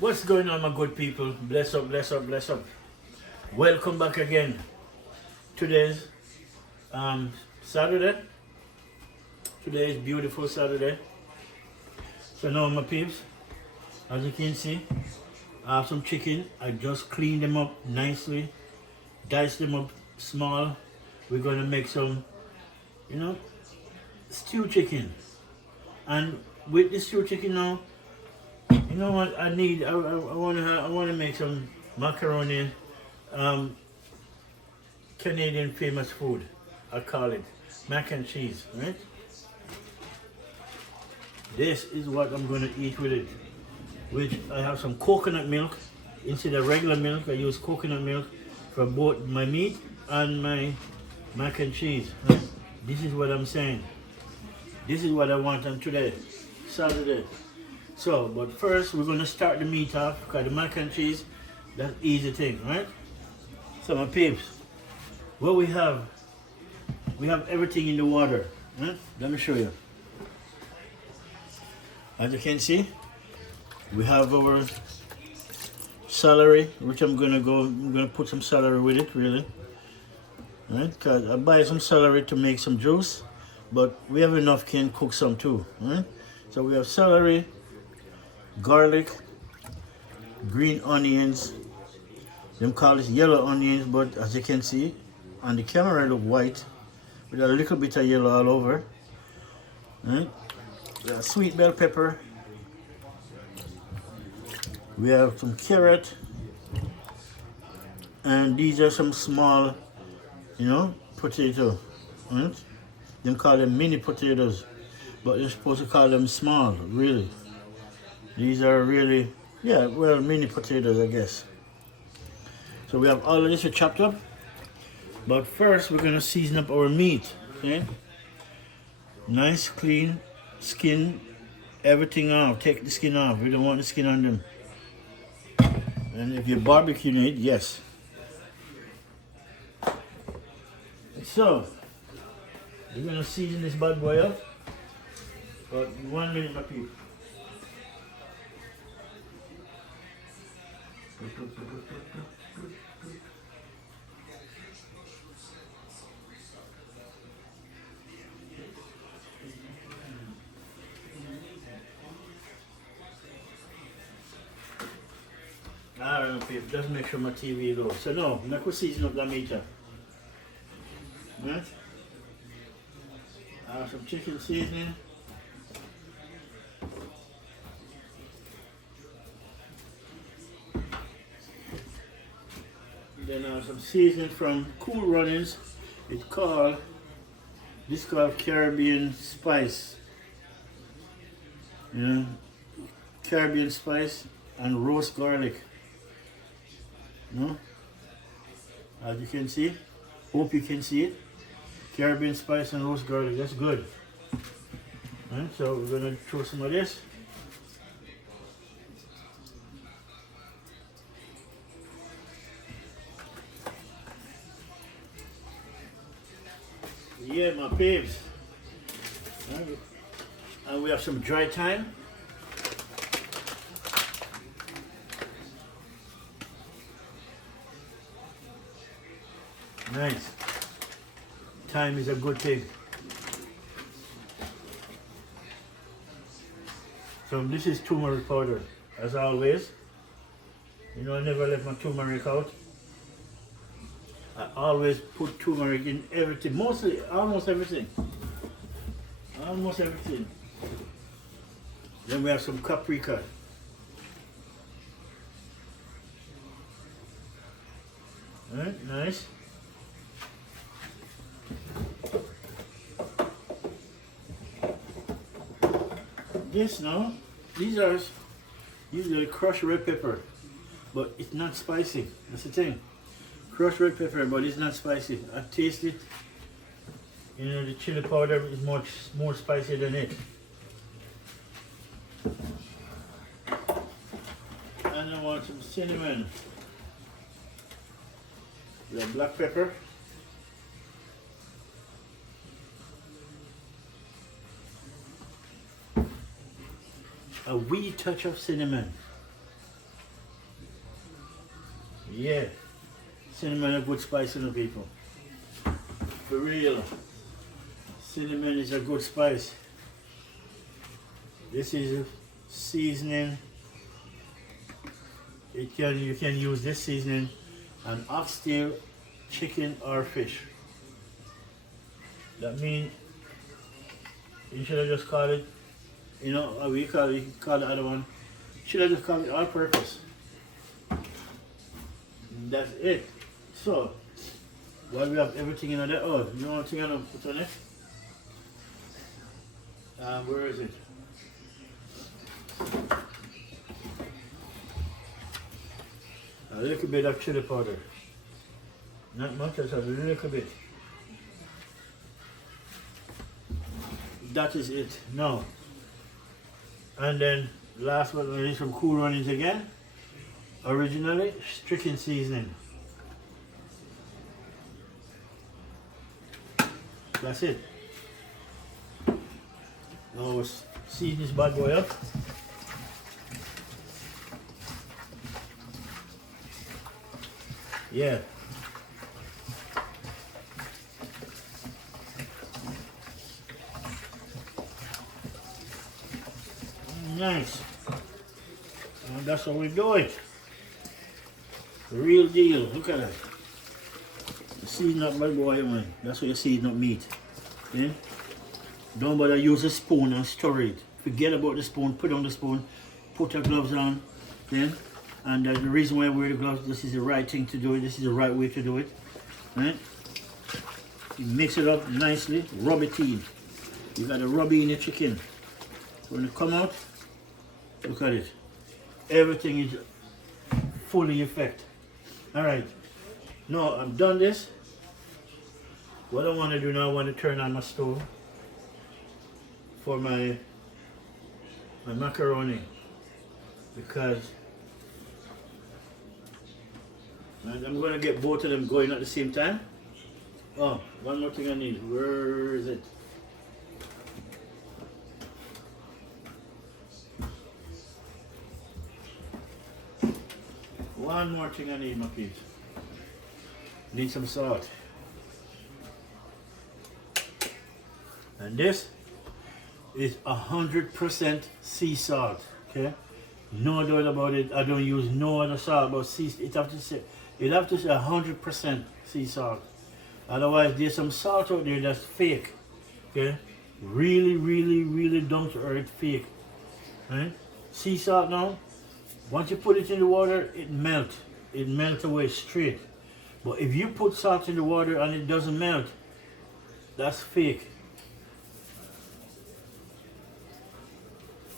What's going on, my good people? Bless up, bless up, bless up. Welcome back again. Today's Saturday. Today is beautiful Saturday. So now, my peeps, as you can see, I have some chicken. I just cleaned them up nicely, diced them up small. We're gonna make some, stew chicken. And with the stew chicken now, you know what I need? I wanna make some macaroni, Canadian famous food. I call it mac and cheese, right? This is what I'm gonna eat with it. Which I have some coconut milk instead of regular milk. I use coconut milk for both my meat and my mac and cheese. Right? This is what I'm saying. This is what I want on today, Saturday. So, but first we're gonna start the meat off because the mac and cheese, that's easy thing, right? So my peeps, what we have everything in the water. Right? Let me show you. As you can see, we have our celery, which I'm gonna put some celery with it, really. Right? Cause I buy some celery to make some juice, but we have enough can cook some too. Right? So we have celery, garlic, green onions. Them call it yellow onions, but as you can see, on the camera it look white with a little bit of yellow all over. Right? Sweet bell pepper. We have some carrot, and these are some small, potato. Right? They call them mini potatoes, but you're supposed to call them small, really. These are really, mini potatoes, I guess. So we have all of this chopped up, but first we're gonna season up our meat. Okay, nice, clean, skin, everything off. Take the skin off. We don't want the skin on them. And if you barbecue it, yes. So we're gonna season this bad boy up. But 1 minute, my people. Alright, people, just make sure my TV is low. So now, I'm going to season up the meat. Right? I have some chicken seasoning. Then I have some seasoning from Cool Runnings. This called Caribbean spice. Caribbean spice and roast garlic. As you can see, hope you can see it. Caribbean spice and roast garlic, that's good. Right, so we're gonna throw some of this. Yeah, my babes. Right. And we have some dry thyme. Nice. Thyme is a good thing. So this is turmeric powder, as always. I never left my turmeric out. I always put turmeric in everything, almost everything. Almost everything. Then we have some paprika. Alright, nice. This now, these are crushed red pepper, but it's not spicy. That's the thing. Crushed red pepper, but it's not spicy. I taste it. The chili powder is much more spicy than it. And I want some cinnamon. The black pepper. A wee touch of cinnamon. Yeah, cinnamon a good spice in the people. For real. Cinnamon is a good spice. This is a seasoning. You can use this seasoning on oxtail, chicken or fish. That means you should have just called it, you know, we call it, you call the other one. Should have just called it all purpose. That's it. So, while we have everything in there, oh, you know one thing I don't put on it? Where is it? A little bit of chili powder. Not much, just a little bit. That is it. Now, and then last but not least, some Cool Runnings again. Originally, chicken seasoning. That's it. Now we'll season this bad boy up. Yeah. Nice. And that's how we do it. Real deal. Look at that. Season up bad boy, man. That's how you season up meat. Yeah? Don't bother use a spoon and stir it. Forget about the spoon, put on the spoon, put your gloves on. Yeah? And the reason why I wear the gloves, this is the right thing to do it, this is the right way to do it. Right? You mix it up nicely, rub it in. You gotta rub it in your chicken. When it come out, look at it. Everything is fully effect. Alright. Now I've done this. What I want to do now, I want to turn on my stove for my macaroni, because I'm going to get both of them going at the same time. Oh, one more thing I need. Where is it? One more thing I need, my kids. Need some salt. And this is 100% sea salt, okay? No doubt about it. I don't use no other salt, but sea. It have to say 100% sea salt. Otherwise, there's some salt out there that's fake, okay? Really, really, really down to earth fake. Right? Sea salt now. Once you put it in the water, it melts. It melts away straight. But if you put salt in the water and it doesn't melt, that's fake.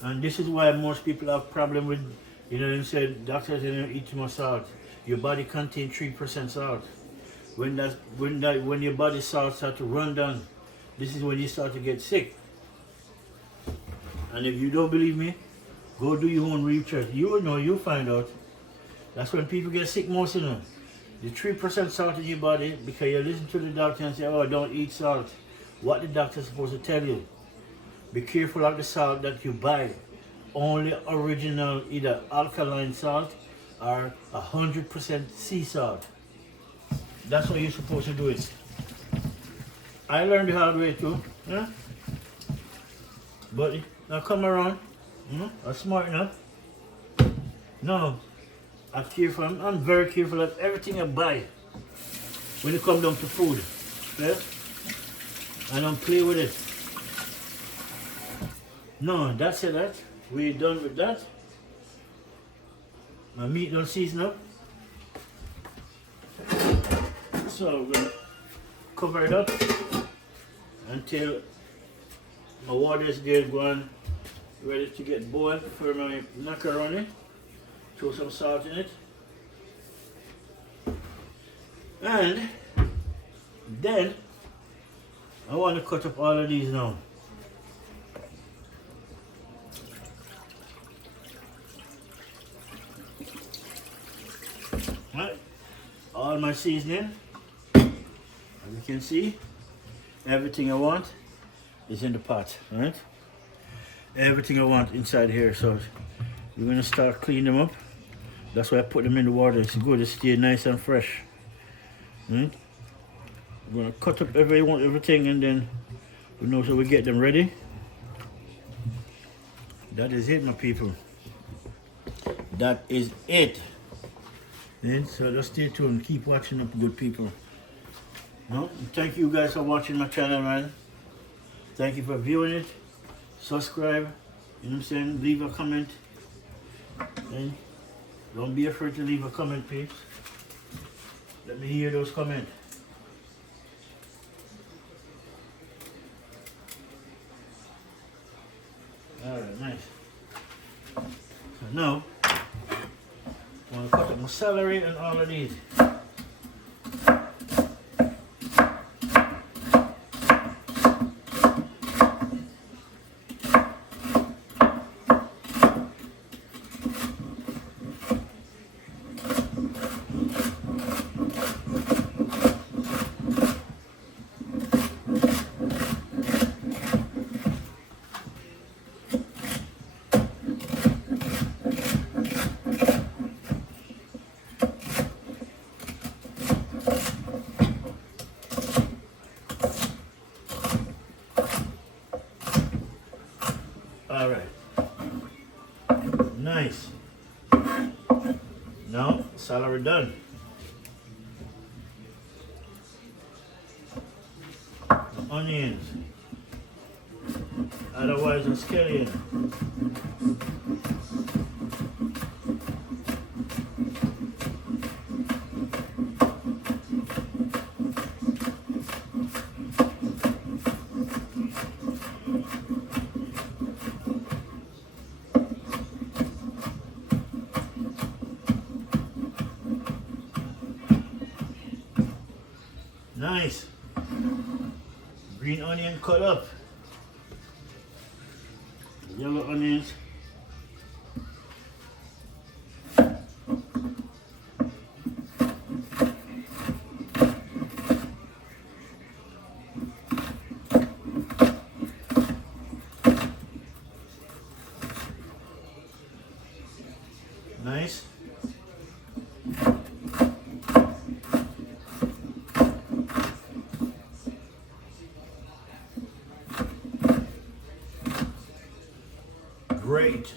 And this is why most people have problem with, you know, they said, doctors, you know, eat too much salt. Your body contains 3% salt. When your body salt starts to run down, this is when you start to get sick. And if you don't believe me, go do your own research. You will know, you'll find out. That's when people get sick most of them. The 3% salt in your body, because you listen to the doctor and say, oh, don't eat salt. What the doctor's supposed to tell you. Be careful of the salt that you buy. Only original, either alkaline salt or 100% sea salt. That's how you're supposed to do it. I learned the hard way too. Yeah? But now come around. I'm smart enough. No, I'm very careful of everything I buy when it comes down to food. Yeah? I don't play with it. No, that's it. That we're done with that. My meat don't season up. So we're gonna cover it up until my water is good, going ready to get boiled for my macaroni. Throw some salt in it. And then I want to cut up all of these now. Right. All my seasoning, as you can see, everything I want is in the pot, right? Everything I want inside here. So we're gonna start cleaning them up. That's why I put them in the water. It's good to stay nice and fresh. Right? We're gonna cut up everything and then so we get them ready. That is it, my people. That is it. Then so just stay tuned. Keep watching up, good people. No? Thank you guys for watching my channel, man. Thank you for viewing it. Subscribe. You know what I'm saying? Leave a comment. And don't be afraid to leave a comment, peeps. Let me hear those comments. Alright, nice. So now, I'm going to cut up my celery and all of these. Alright. Nice. Now, celery done. Onions. Otherwise, a scallion. Nice. Green onion cut up. Yellow onions. Nice. Great.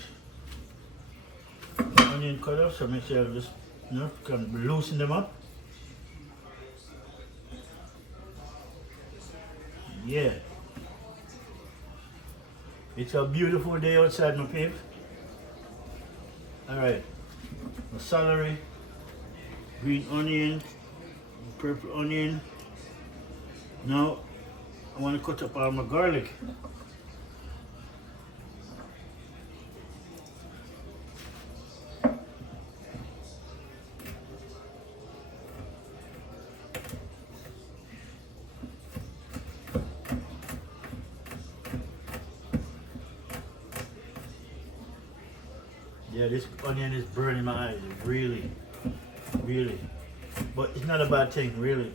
Onion cut up, so make sure I just can loosen them up. Yeah. It's a beautiful day outside, my peeps. Alright. My celery, green onion, purple onion. Now I want to cut up all my garlic. Yeah, this onion is burning my eyes, really, really. But it's not a bad thing, really.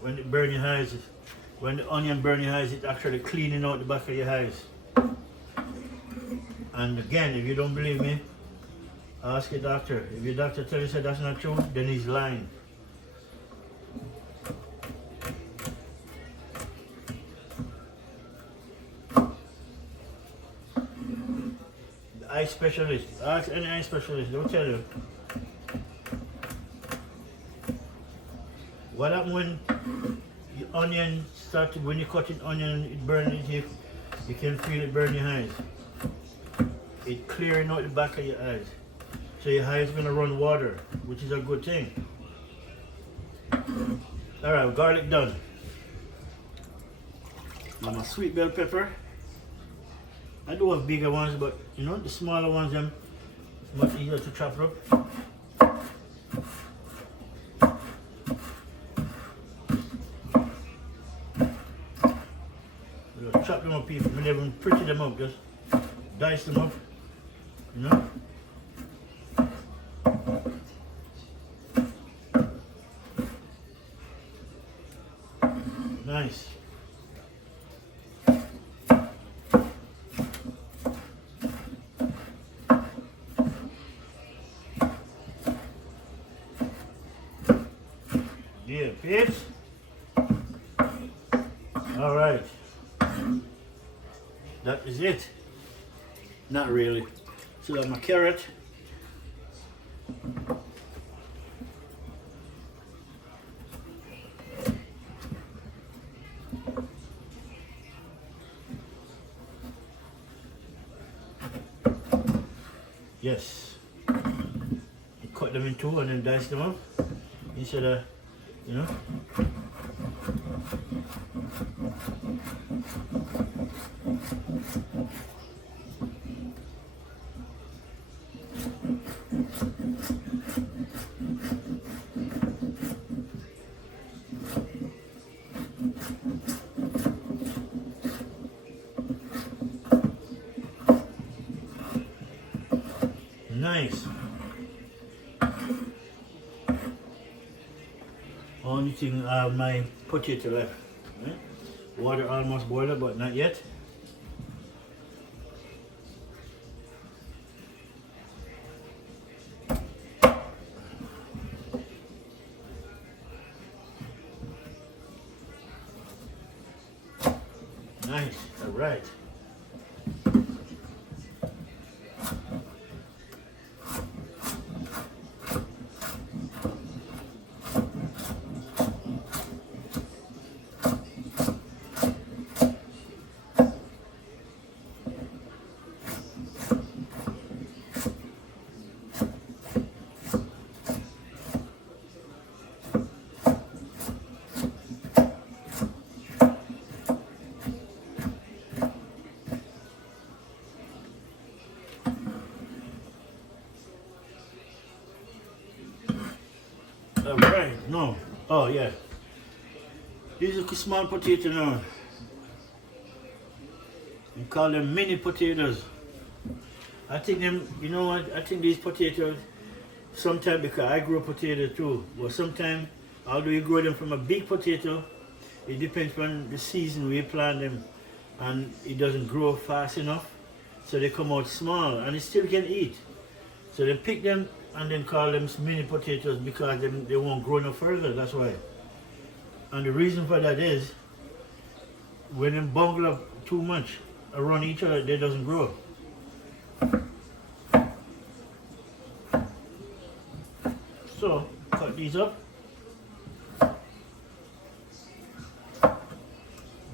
When it burns your eyes, when the onion burns your eyes, it's actually cleaning out the back of your eyes. And again, if you don't believe me, ask your doctor. If your doctor tells you that's not true, then he's lying. Eye specialist. Ask any eye specialist, they'll tell you. What happens when the onion starts, when you cut an onion, it burns it, you can feel it burn your eyes. It's clearing out the back of your eyes. So your eyes gonna run water, which is a good thing. Alright, garlic done. Now my sweet bell pepper. I do have bigger ones, but the smaller ones, it's much easier to chop up. Just chop them up, people. We never even pretty them up, just dice them up. Nice. That is it. Not really. So that's my carrot. Yes. Cut them in two and then dice them up instead of, you know. Nice. Only thing I have my potato left. Right? Water almost boiled, but not yet. Nice. All right. Alright, no. Oh yeah. These are small potatoes now. You call them mini potatoes. I think them, you know what, I think these potatoes, sometimes because I grow potatoes too, but sometimes, although you grow them from a big potato, it depends on the season we plant them and it doesn't grow fast enough. So they come out small and it still can eat. So they pick them and then call them mini potatoes because they won't grow no further, that's why. And the reason for that is, when they bungle up too much around each other, they doesn't grow. So, cut these up.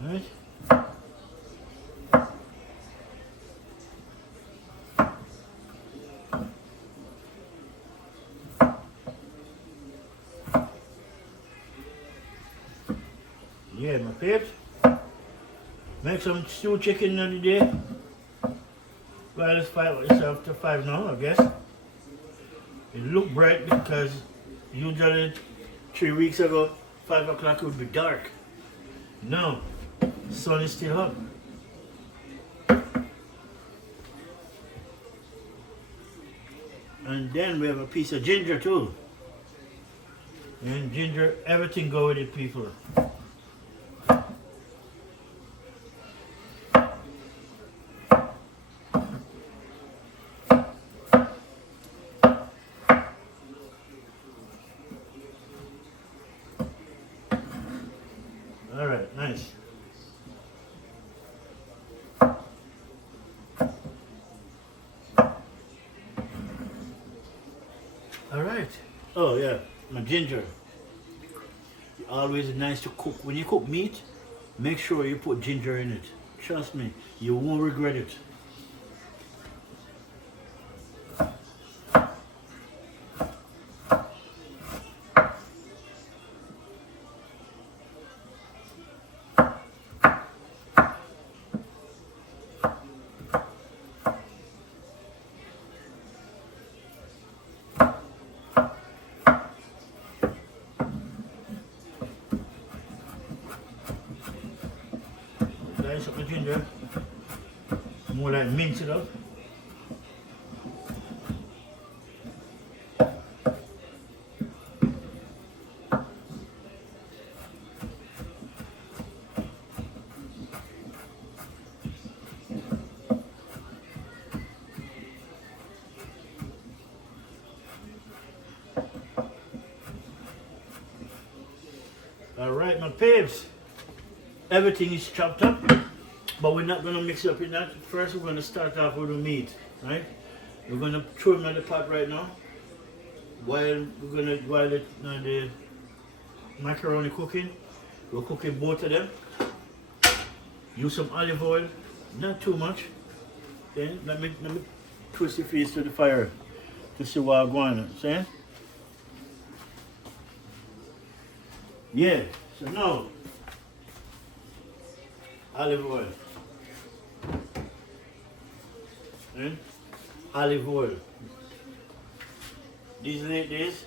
Right. Yeah, my peeps. Make some stew chicken the other day. Well, it's after 5 now, I guess. It looked bright because usually 3 weeks ago, 5 o'clock it would be dark. Now, the sun is still up. And then we have a piece of ginger too. And ginger, everything go with it, people. All right, nice. All right. Oh yeah, my ginger. Always nice to cook. When you cook meat, make sure you put ginger in it. Trust me, you won't regret it. Dice up the ginger, more like mince it up. All right, my peeps, everything is chopped up. But we're not going to mix up in that. First, we're going to start off with the meat, right? We're going to throw them in the pot right now. While the macaroni cooking, we're cooking both of them. Use some olive oil, not too much. Then let me twist the face to the fire to see what I'm going to say. Yeah, so now olive oil. And olive oil. These like this.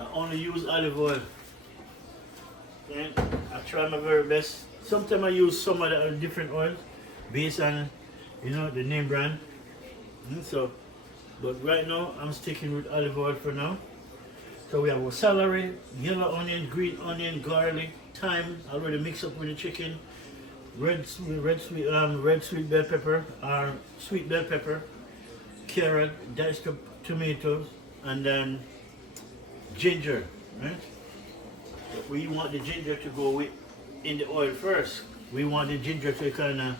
I only use olive oil. And I try my very best. Sometimes I use some of the different oils based on, you know, the name brand. So, but right now I'm sticking with olive oil for now. So we have our celery, yellow onion, green onion, garlic, thyme already mixed up with the chicken, red sweet bell pepper or sweet bell pepper, carrot, diced up tomatoes, and then ginger, right? We want the ginger to go with in the oil first. We want the ginger to kind of,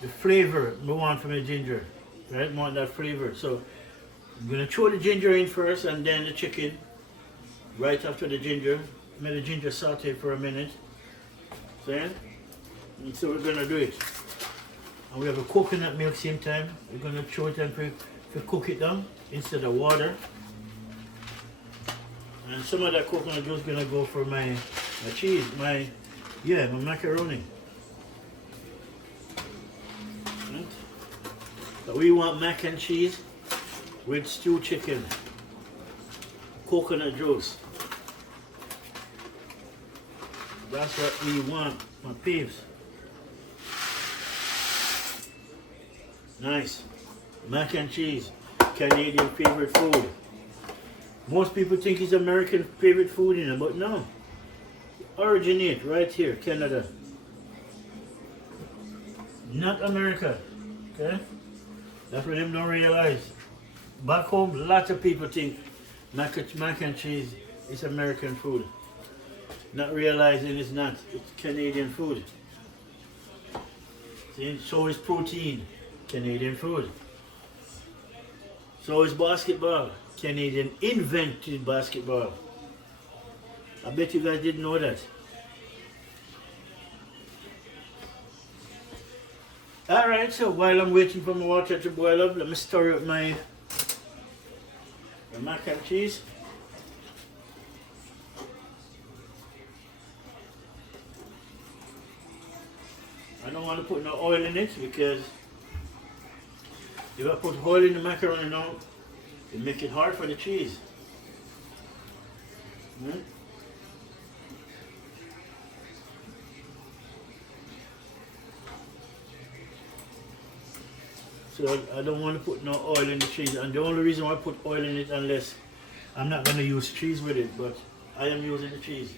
the flavor we want from the ginger, right? We want that flavor. So I'm gonna throw the ginger in first and then the chicken right after the ginger. Let the ginger saute for a minute. See? And so we're gonna do it. And we have a coconut milk same time. We're gonna throw it and cook it down instead of water. And some of that coconut juice is gonna go for my cheese, my macaroni. Right? So we want mac and cheese with stewed chicken, coconut juice. That's what we want, my peeps. Nice. Mac and cheese, Canadian favorite food. Most people think it's American favorite food, you know, but no. Originate right here, Canada. Not America. Okay? That's what them don't realize. Back home, lots of people think mac and cheese is American food. Not realizing it's not. It's Canadian food. See? So is protein. Canadian food. So is basketball. Canadian invented basketball. I bet you guys didn't know that. Alright, so while I'm waiting for my water to boil up, let me stir up my mac and cheese. I don't want to put no oil in it because if I put oil in the macaroni now, it make it hard for the cheese. So I don't want to put no oil in the cheese, and the only reason why I put oil in it unless I'm not going to use cheese with it, but I am using the cheese.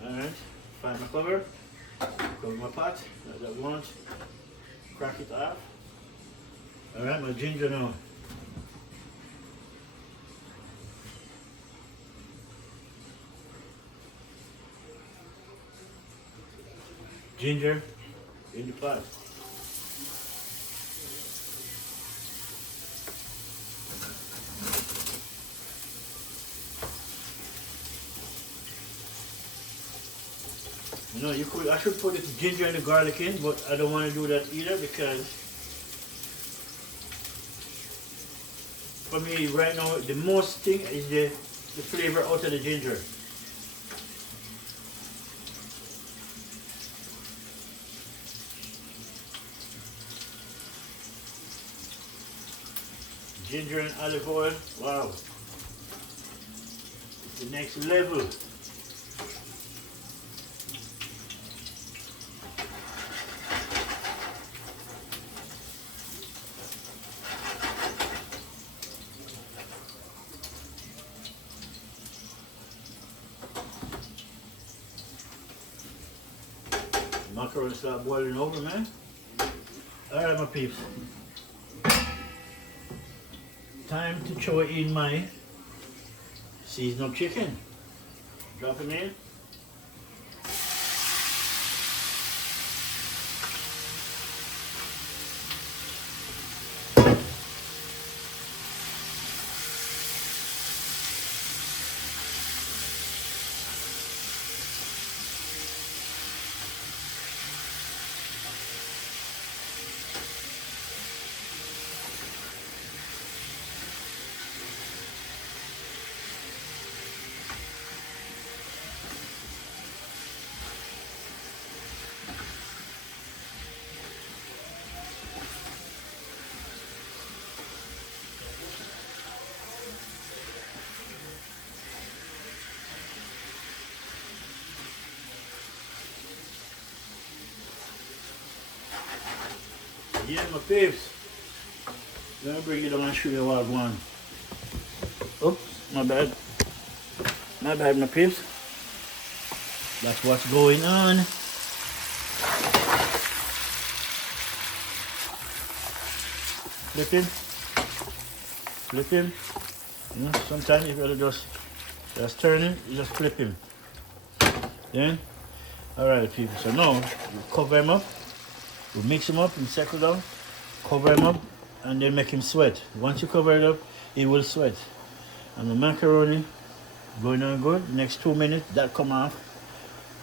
Alright, find my cover my pot, as I want, crack it off. Alright, my ginger now. Ginger in the pot. You know, I should put the ginger and the garlic in, but I don't want to do that either because for me right now the most thing is the flavor out of the ginger. Ginger and olive oil, wow. It's the next level. macaroni start boiling over, man. Alright, my peeps. Time to throw in my seasoned up chicken. Drop it in. Yeah, my peeps. Let me bring it down and show you what I want. Oops, my bad. My bad, my peeps. That's what's going on. Flip him. Flip him. You know, sometimes you gotta just turn him, you just flip him. Then, alright people, so now we cover him up. We mix him up and settle down, cover him up, and then make him sweat. Once you cover it up, he will sweat. And the macaroni going on good. Next 2 minutes, that come off.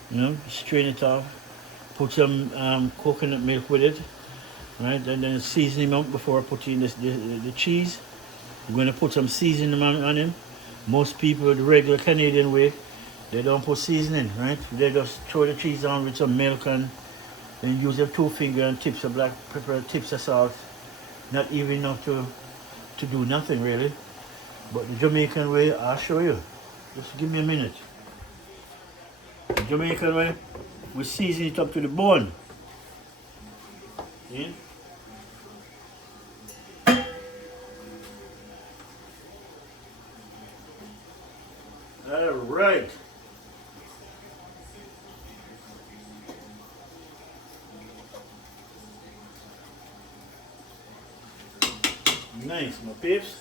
You know, strain it off. Put some coconut milk with it, right? And then season him up before I put in the cheese. We're going to put some seasoning on him. Most people, the regular Canadian way, they don't put seasoning, right? They just throw the cheese on with some milk and then use them 2 fingers and tips of black pepper, tips of salt. Not even enough to do nothing really. But the Jamaican way, I'll show you. Just give me a minute. The Jamaican way, we season it up to the bone. See? All right. Nice, my peeps.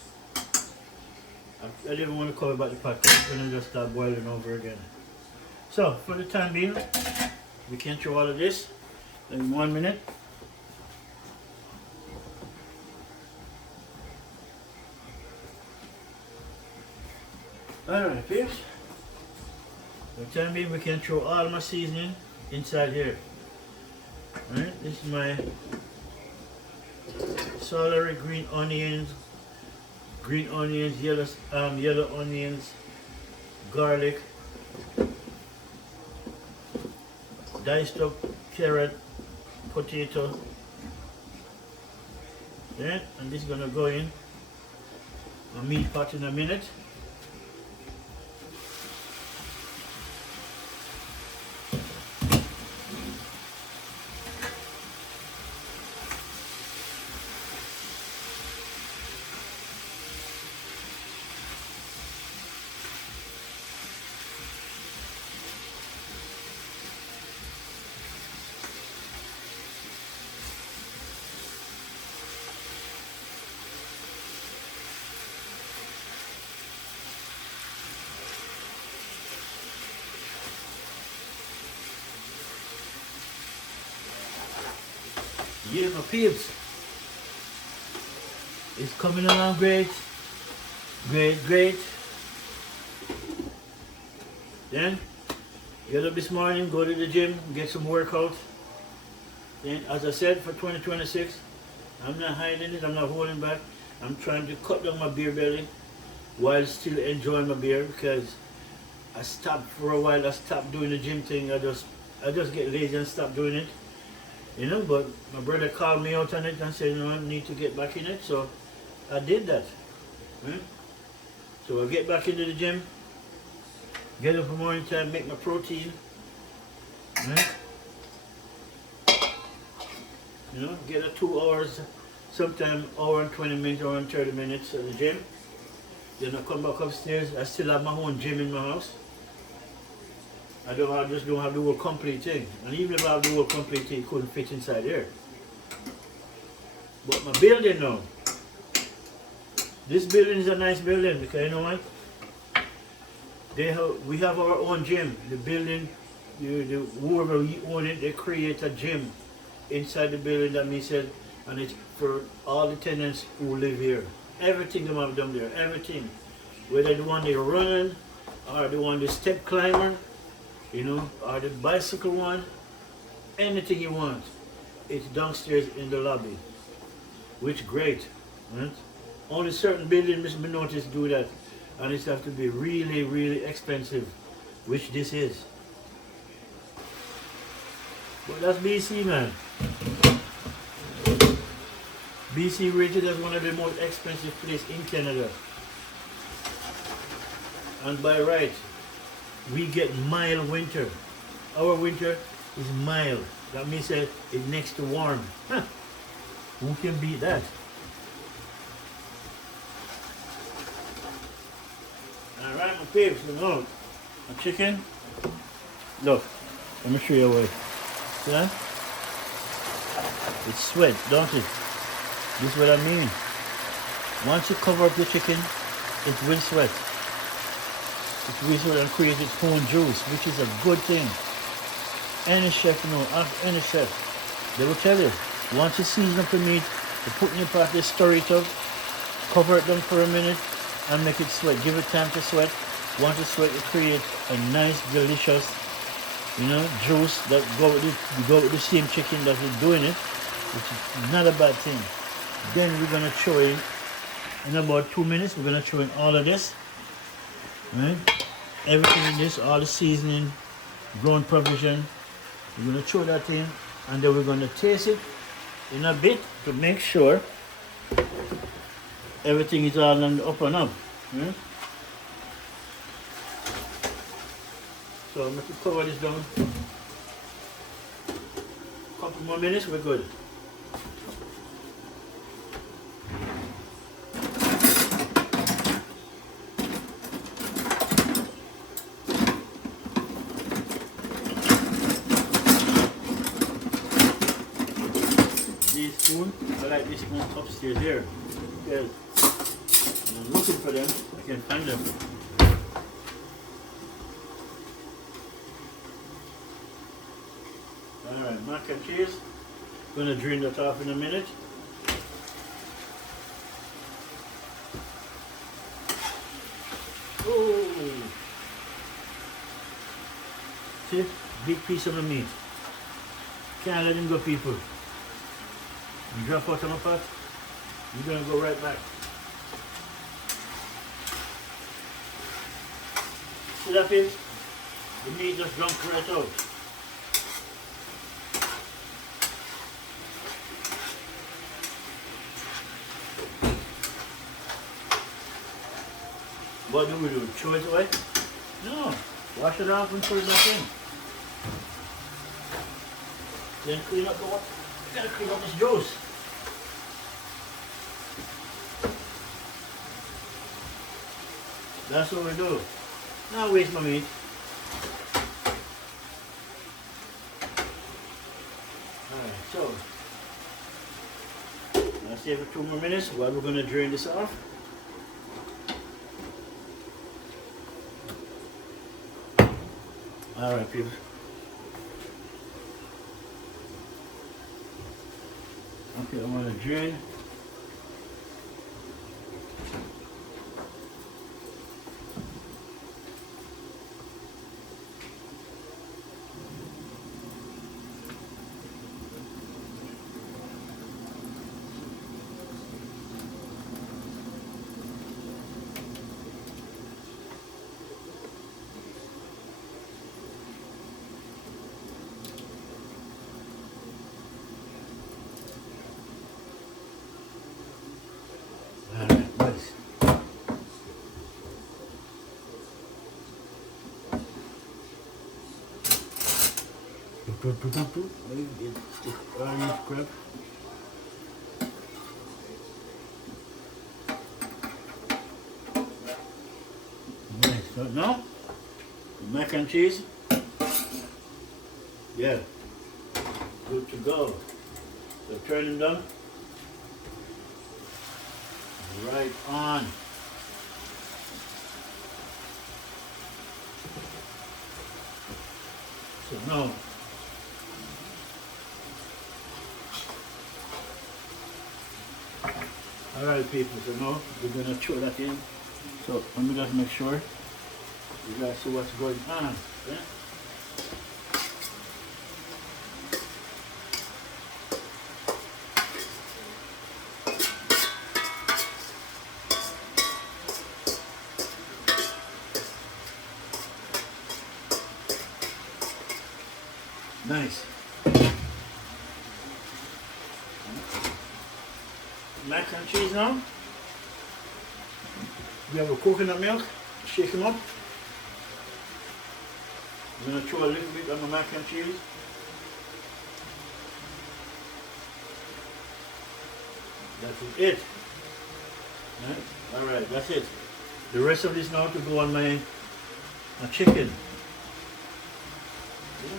I didn't want to cover back the pot because it's going to just start boiling over again. So, for the time being, we can throw all of this in 1 minute. Alright, peeps. For the time being, we can throw all my seasoning inside here. Alright, this is my celery, green onions, yellow onions, garlic, diced up carrot, potato. Yeah, and this is gonna go in a meat pot in a minute. Yeah, my peeps, it's coming along great, great. Then, get up this morning, go to the gym, get some workout. Then, as I said, for 2026, I'm not hiding it, I'm not holding back. I'm trying to cut down my beer belly while still enjoying my beer because I stopped for a while. I stopped doing the gym thing. I just get lazy and stop doing it. You know, but my brother called me out on it and said, you know, I need to get back in it. So I did that. Right? So I get back into the gym, get up in the morning time, make my protein. Right? You know, get a 2 hours, sometime hour and 20 minutes, hour and 30 minutes at the gym. Then I come back upstairs. I still have my own gym in my house. I just don't have the whole complete thing. And even if I have the whole complete thing, it couldn't fit inside there. But my building now. This building is a nice building because you know what? We have our own gym. The building, whoever we own it, they create a gym inside the building. That means that, and it's for all the tenants who live here. Everything they have done there, everything. Whether the one they run, or the one the step climber, you know, or the bicycle one, anything you want. It's downstairs in the lobby, which great, right? Only certain buildings, Mr. Notice, do that, and it's have to be really, really expensive, which this is. But that's BC, man. BC rated as one of the most expensive places in Canada. And by right, we get mild winter. Our winter is mild. That means that it's next to warm. Huh. Who can beat that? Alright, my peeps, you know, a chicken. Look, let me show you a way. See that? It's sweat, don't it? This is what I mean. Once you cover up the chicken, it will sweat. It will sweat and create its own juice, which is a good thing. Any chef, you know, ask any chef, they will tell you. Once you season up the meat, you put in your pot, they stir it up, cover it down for a minute, and make it sweat. Give it time to sweat. Once it sweat, it creates a nice, delicious, you know, juice that go with the same chicken that we're doing it, which is not a bad thing. Then we're gonna throw in about 2 minutes. We're gonna throw in all of this, right? Everything in this, all the seasoning, ground provision. We're gonna throw that in, and then we're gonna taste it in a bit to make sure everything is all on the up and up. Right? So I'm going to cover this down. Couple more minutes, we're good. This spoon, I like this spoon upstairs here. Because I'm looking for them, I can find them. Alright, mac and cheese. Gonna drain that off in a minute. Oh, see, big piece of the meat. Can't let him go, people. You drop out on the pot, you're gonna go right back. See that, peeps? The meat just jumped right out. What do we do? Throw it away? No. Wash it off and put it back in. Then clean up the water. You gotta clean up this juice. That's what we do. Now waste my meat. Alright, so I'll stay for 2 more minutes while we're gonna drain this off. Alright, people. Okay, I'm gonna drain. Alright, nice. Crap. Nice. So now, the mac and cheese. Yeah, good to go. So turn them down. Right on. So now, alright people, so now we're gonna throw that in. So let me just make sure you guys see what's going on. Yeah? Nice. Mac and cheese now. We have a coconut milk. Shake them up. I'm going to throw a little bit on the mac and cheese. That's it. Right? Alright, that's it. The rest of this now to go on my chicken. Yeah.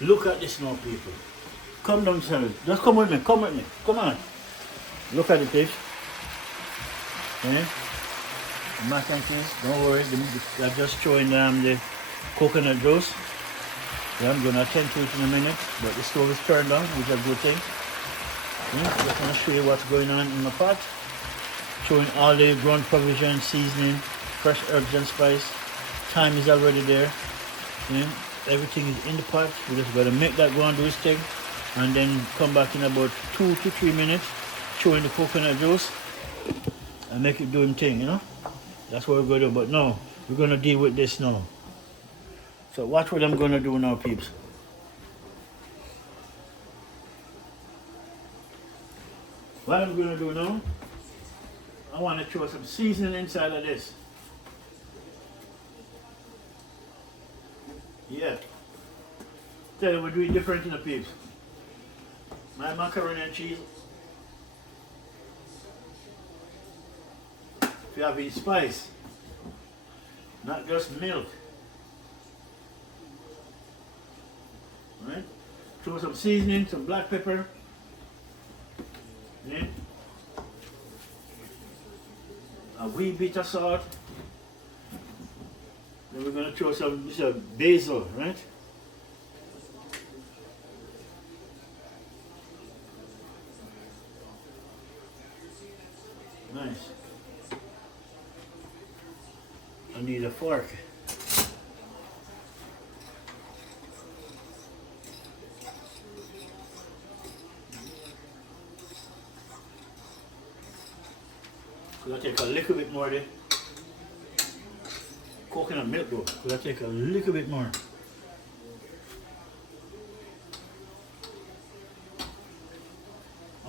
Look at this now, people. Come down, sir. Just come with me. Come with me. Come on. Look at the fish. Okay. Mac and cheese. Don't worry. I'm just throwing the coconut juice. Yeah, I'm going to attend to it in a minute. But the stove is turned on, which is a good thing. Yeah, just want to show you what's going on in my pot. Showing all the ground provision, seasoning, fresh herbs and spice. Thyme is already there. Yeah. Everything is in the pot. We just got to make that go and do its thing, and then come back in about 2 to 3 minutes, throwing the coconut juice and make it do its thing, you know. That's what we're going to do. But no, we're going to deal with this now. So watch what I'm going to do now, peeps. What I'm going to do now, I want to throw some seasoning inside of this. Yeah. Tell you, we do it different in the peeps. My macaroni and cheese. If you have spice, not just milk. Right? Throw some seasoning, some black pepper. Yeah. A wee bit of salt. Then we're going to throw some basil, right? Nice. I need a fork. Could I take a little bit more there? Coconut milk though. Could I take a little bit more?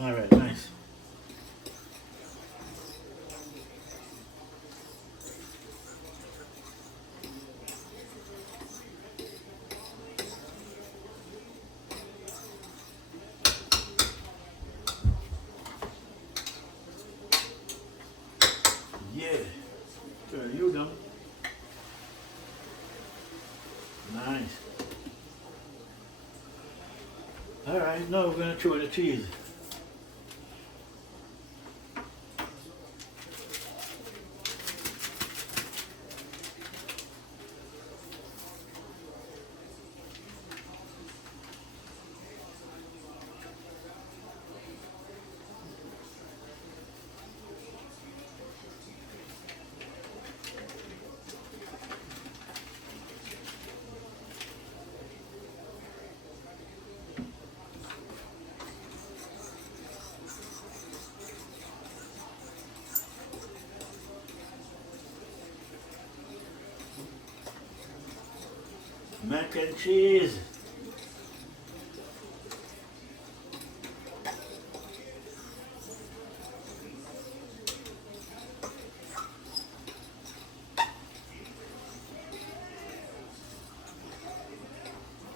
Alright, nice. Yeah. Turn you down. Nice. Alright, now we're going to throw the cheese. Mac and cheese.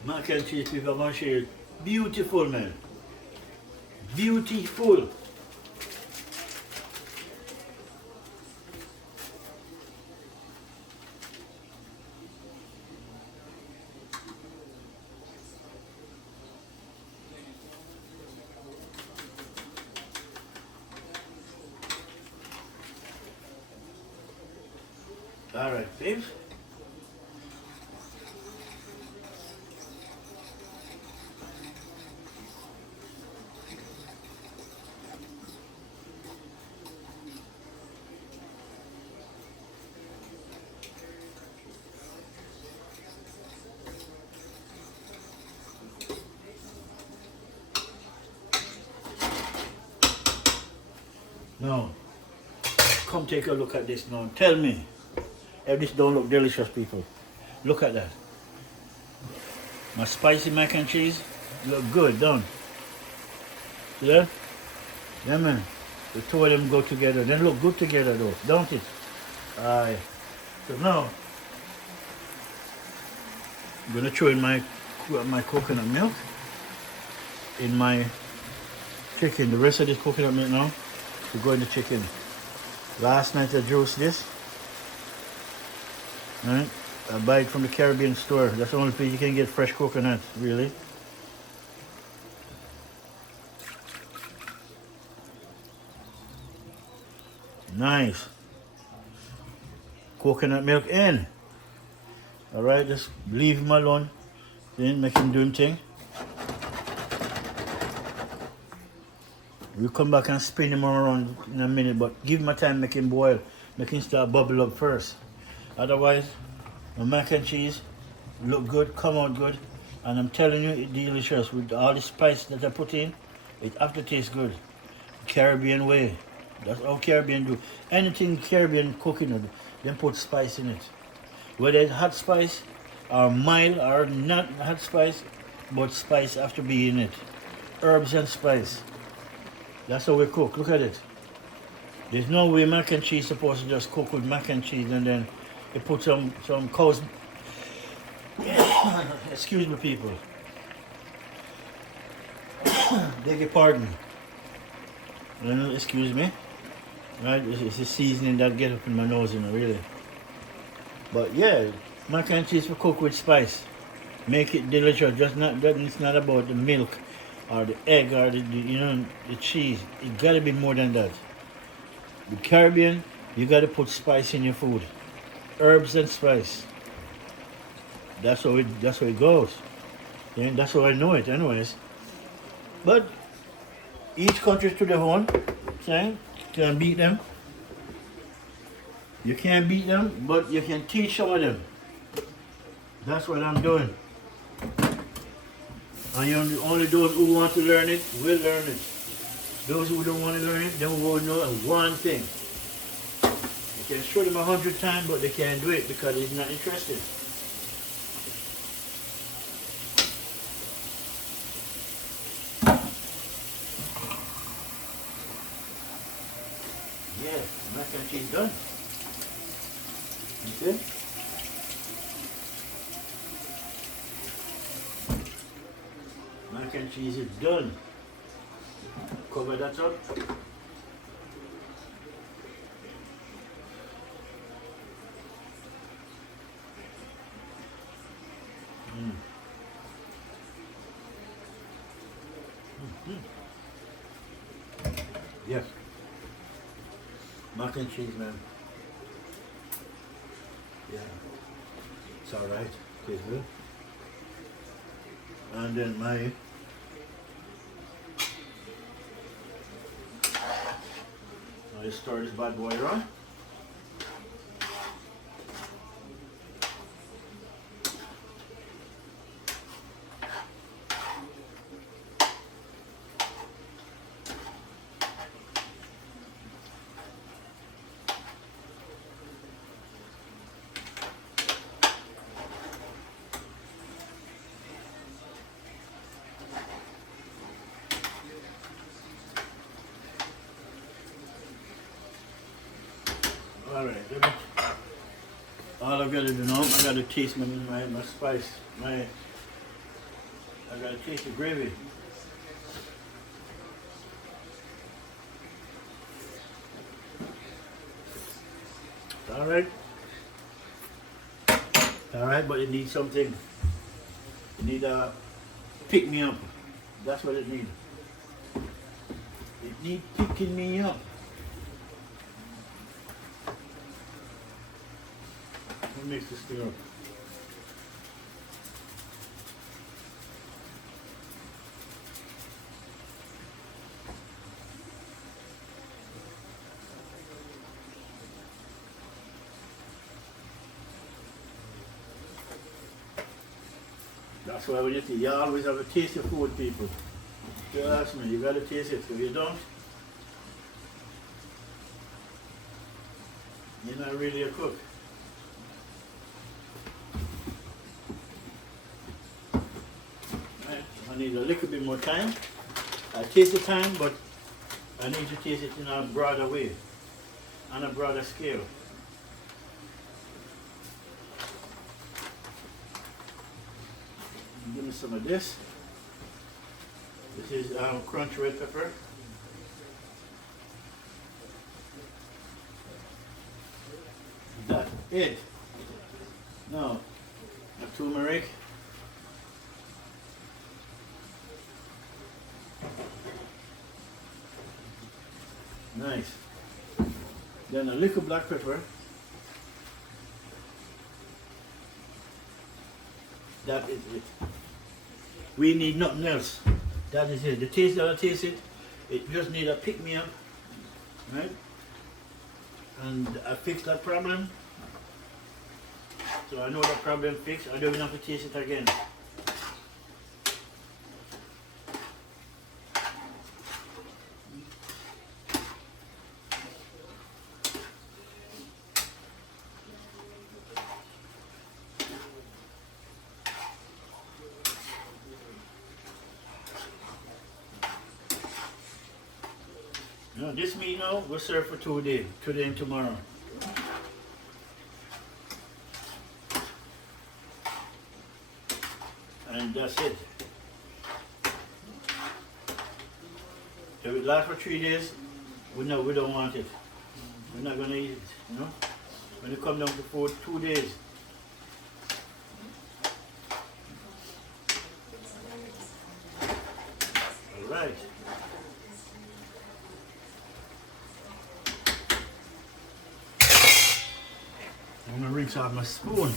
Mac and cheese people, I'm gonna show you. Beautiful, man. Beautiful. All right, babes. Now, come take a look at this now. Tell me if this don't look delicious, people. Look at that. My spicy mac and cheese look good, don't? See that? Yeah, man. The two of them go together. They look good together, though, don't it? Aye. So now, I'm gonna throw in my coconut milk in my chicken. The rest of this coconut milk now to go in the chicken. Last night I juiced this. Right? I buy it from the Caribbean store. That's the only place you can get fresh coconut, really. Nice. Coconut milk in. Alright, just leave him alone. Then make him do him thing. We'll come back and spin him around in a minute, but give him a time, make him boil. Make him start bubble up first. Otherwise, the mac and cheese look good, come out good. And I'm telling you, it's delicious. With all the spice that I put in, it have to taste good. Caribbean way. That's how Caribbean do. Anything Caribbean cooking, then put spice in it. Whether it's hot spice, or mild, or not hot spice, but spice have to be in it. Herbs and spice. That's how we cook. Look at it. There's no way mac and cheese supposed to just cook with mac and cheese and then you put some cow's... Excuse me, people. Beg your pardon. Excuse me. Right? It's the seasoning that get up in my nose, you know, really. But yeah, mac and cheese we cook with spice. Make it delicious. Just not that. It's not about the milk or the egg or the the cheese. It gotta be more than that. The Caribbean, you gotta put spice in your food. Herbs and spice. That's how it goes. Yeah, that's how I know it anyways. But each country to their own. Saying can't beat them. You can't beat them, but you can teach some of them. That's what I'm doing. And only those who want to learn it will learn it. Those who don't want to learn it, they will know one thing. You can show them 100 times, but they can't do it because they're not interested. Yeah, mac and cheese done. You see? Mac and cheese is done. Cover that up. Yes. Mac and cheese, man. Yeah. It's alright. Tastes good. And then I stir this bad boy on. Alright, all I've got to do now, I got to taste my spice, my I gotta taste the gravy. Alright. Alright, but it needs something. It needs a pick me up. That's what it needs. It needs picking me up. What makes this stir up? That's why when you see, you always have to taste your food, people. Trust me, you gotta taste it. If you don't, you're not really a cook. Right. I need a little bit more time. I taste the time, but I need to taste it in a broader way, on a broader scale. Give me some of this. This is crunch red pepper. That's it. Now, a turmeric. Nice. Then a little black pepper. That is it. We need nothing else. That is it. The taste that I taste it just need a pick me up, right? And I fixed that problem. So I know that problem fixed. I don't even have to taste it again. Now this meat now we'll serve for 2 days, today and tomorrow. And that's it. If it lasts for 3 days, we don't want it. We're not gonna eat it, you know? When it comes down to food, 2 days. Alright. I'm gonna rinse off my spoon.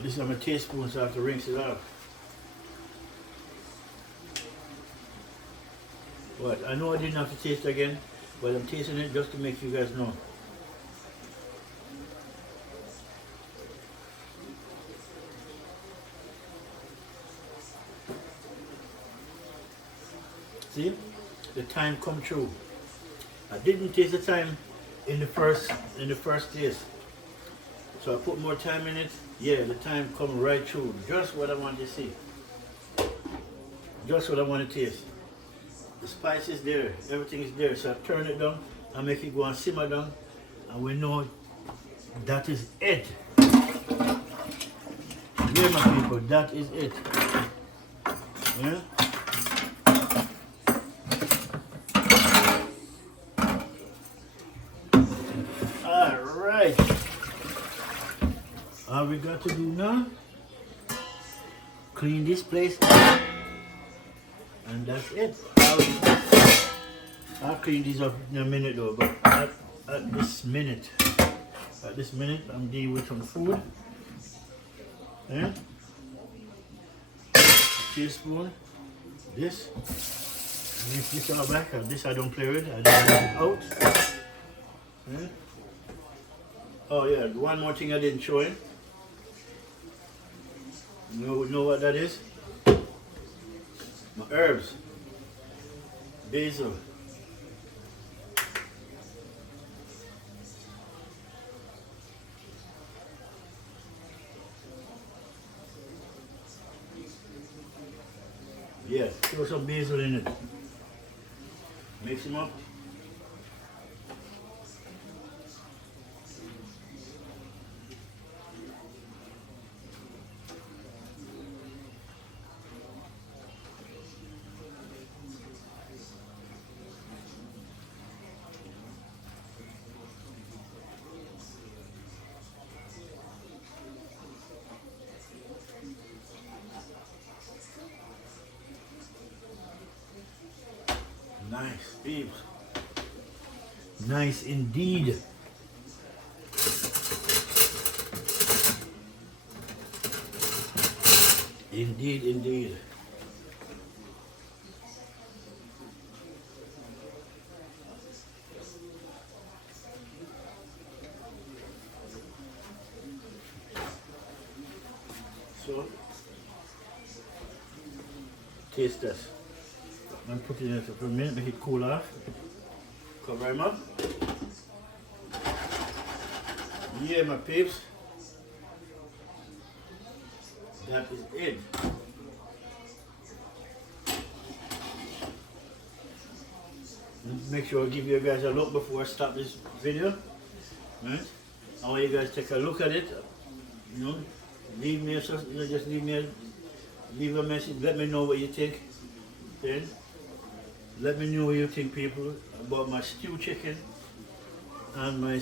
This is my teaspoon, so I have to rinse it off. But I know I didn't have to taste it again, but I'm tasting it just to make you guys know. See, the thyme come through. I didn't taste the thyme in the first taste. So I put more thyme in it. Yeah, the thyme come right through. Just what I want to see. Just what I want to taste. The spice is there. Everything is there. So I turn it down. I make it go and simmer down. And we know that is it. Yeah, my people, that is it. Yeah? Alright. All we got to do now, clean this place up, and that's it. I'll clean these up in a minute though, but at this minute, I'm dealing with some food. Yeah? Teaspoon, this, mix this all back, and this I don't play with, I don't leave it out. Yeah? Oh yeah, one more thing I didn't show you. You know what that is? My herbs. Basil. Yes, throw some basil in it. Mix them up. Nice, peeps. Nice indeed. Indeed, indeed. So, taste this. I'm putting it for a minute, make it cool off. Cover them up. Yeah, my peeps. That is it. Make sure I give you guys a look before I stop this video. Right? I want you guys to take a look at it. You know, leave me leave a message. Let me know what you think. Then let me know what you think, people, about my stew chicken and my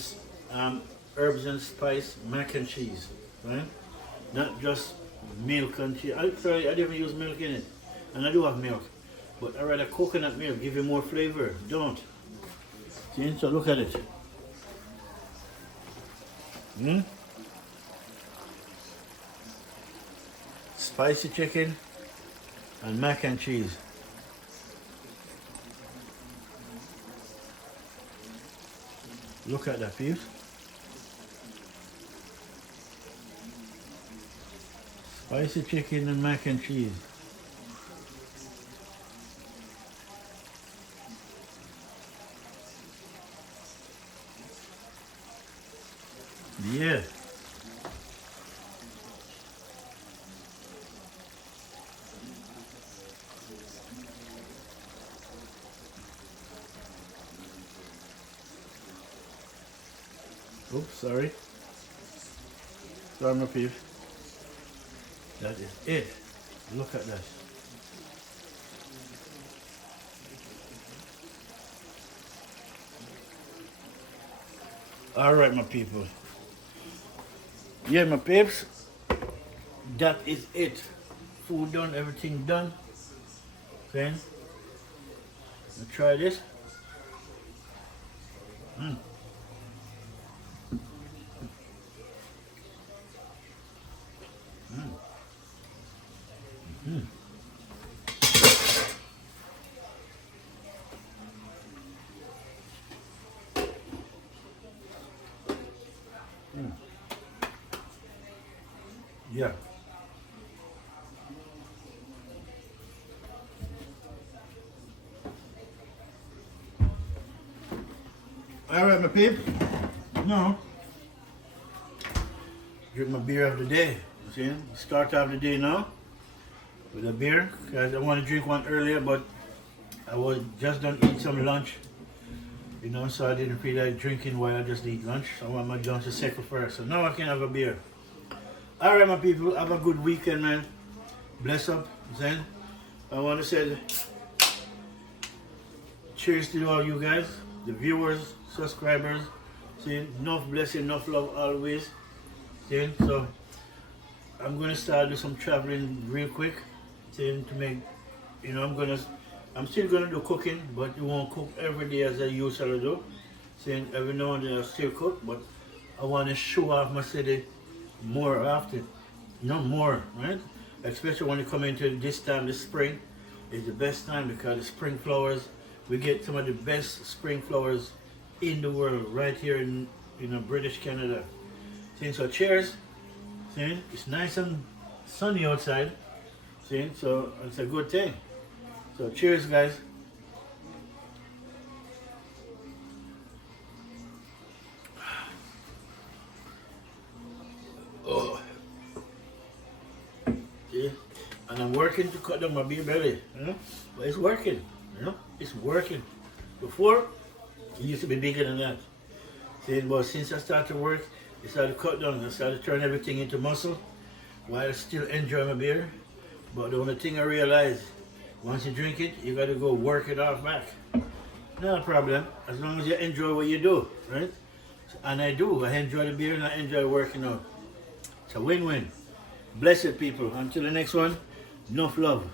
herbs and spice mac and cheese. Right? Not just milk and cheese. I never use milk in it, and I do have milk, but I rather coconut milk give you more flavor. Don't. See? So look at it. Spicy chicken and mac and cheese. Look at that, peeps. Spicy chicken and mac and cheese. Yeah. Oops, sorry. Sorry, my peeps. That is it. Look at this. All right, my people. Yeah, my peeps. That is it. Food done, everything done. Okay. Let's try this. Yeah. All right, my peeps. No. Drink my beer of the day. See? Start off the day now with a beer. Cause I want to drink one earlier, but I was just done eat some lunch. You know, so I didn't feel like drinking while I just eat lunch. So I want my lunch to settle first. So now I can have a beer. All right, my people. Have a good weekend, man. Bless up. Then I want to say cheers to all you guys, the viewers, subscribers. See, enough blessing, enough love always. See, so I'm gonna start do some traveling real quick. See, to make, you know, I'm still gonna do cooking, but you won't cook every day as I usually do. See, every now and then I still cook, but I want to show off my city more often. No more, right? Especially when you come into this time, the spring is the best time because the spring flowers, we get some of the best spring flowers in the world right here in British Canada. See, so cheers. See, it's nice and sunny outside. See, so it's a good thing. So cheers, guys. Oh. See, and I'm working to cut down my beer belly, you know? But it's working, you know? It's working. Before, it used to be bigger than that. See, but since I started to work, I started to cut down. I started to turn everything into muscle while I still enjoy my beer. But the only thing I realized, once you drink it, you got to go work it off back. No problem, as long as you enjoy what you do, right? And I do. I enjoy the beer and I enjoy working out. It's a win-win. Blessed people. Until the next one, enough love.